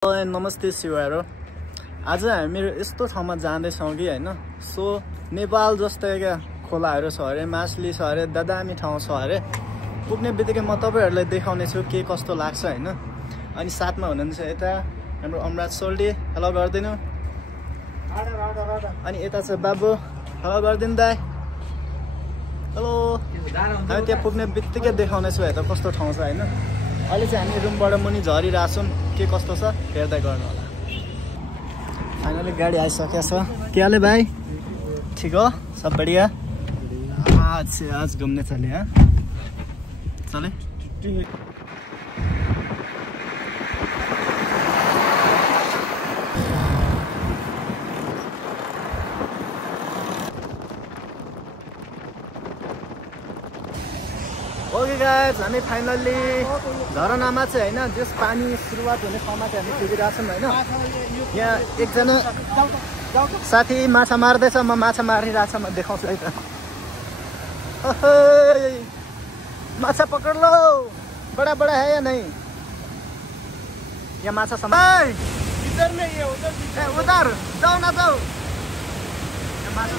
नमस्ते शिवारो। आज हामी यस्तो ठाउँमा जाँदैछौँ कि हैन, सो नेपाल जस्तै क्या खोलाहरू छ अरे, माछली छ अरे, दामी ठाउँ छ अरे। पुग्ने बित्तिकै म तपाईहरुलाई देखाउने छु के कस्तो लाग्छ हैन। अनि साथमा हुनुहुन्छ यता हाम्रो अमराज सोल्टी, हेलो गर्दिनु। अनि यता छ बाबु, हेलो गर्दिनु दाइ। हेलो। हामी त्यहाँ पुग्ने बित्तिकै देखाउने छु हेर कस्तो ठाउँ छ हैन। अहिले चाहिँ हामी रुमबाट मुनि झरिरहेछौँ, के कस्तो छ हेर्दै गर्नु होला। फाइनली गाडी आइसकेको छ। के हाल है भाइ? ठीक हो, सब बढिया। आज घुम्ने चले हैं, चले। ओके गाइस, हामी फाइनली झरनामा चाहिँ हैन, जस पानी सुरुवात हुने ठाउँमा चाहिँ हामी पुगिरहेछौँ हैन। यहाँ एकजना साथी माछा मार्दैछ, म माछा मारिरहेछ, म देखाउँछु है त। माछा पकड़ लो, बड़ा बड़ा है या नहीं? यहाँ माछा इधर नहीं है, उधर जाओ ना, जाओ। माछा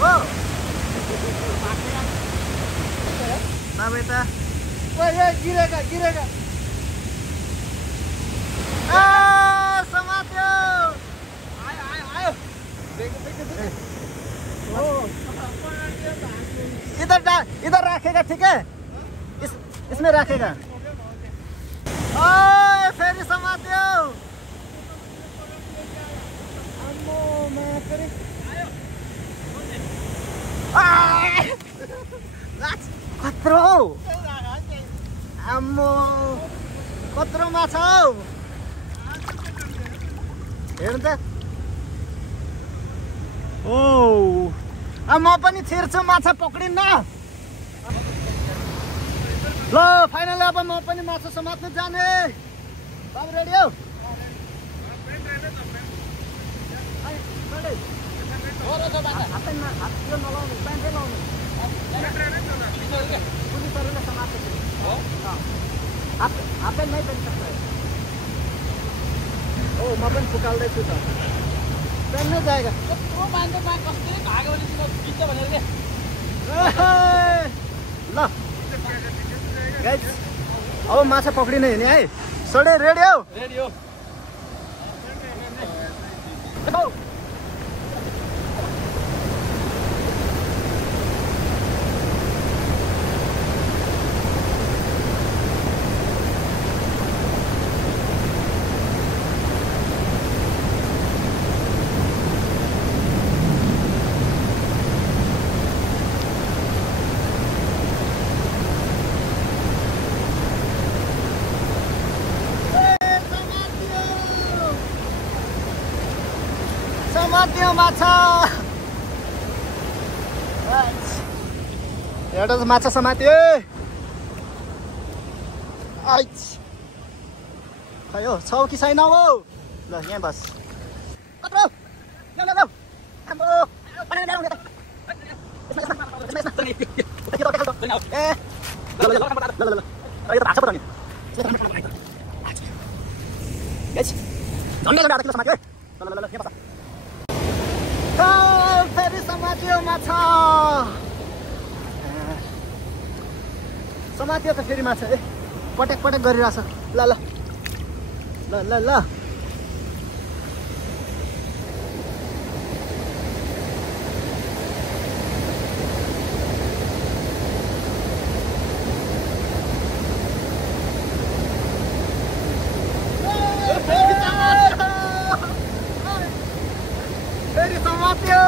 हो ना बेटा, गिरेगा गिरेगा। समात्यो। आयो इधर रखेगा, ठीक है? इसमें रखेगा। फेरि समात्यो। कत्रो आम्मो, कत्रो माछा हौ, हेर्नु त। ओ म पनि छिर्छु, माछा पक्रिन्न। ल फाइनल अब म पनि माछा समात्नु जाने। बाबु रेडी हो? ओ म पनि फुकाल्दैछु त, पेन नै जाएगा। ल गाइस, अब माछा पक्रिन हिँड्ने है। सोडे रेडी हो? रेडी हो। समात्यो माछा। एउटा त माछा समात्यो। खै हो, छौ कि छैन हौ? ल यहाँ बस। फेरि समात्यो माछा, समात्यो त फेरि माछा। पटक पटक गरिरहेछ। ल ल ल ल ल फेरि समात्यो।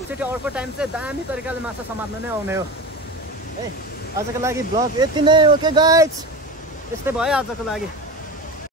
एकचोटि अर्को टाइम चाहिँ दामी तरिकाले माछा समात्न नै आउने हो है। आजको लागि ब्लग यति नै हो के गाइज, यस्तै भयो आजको लागि।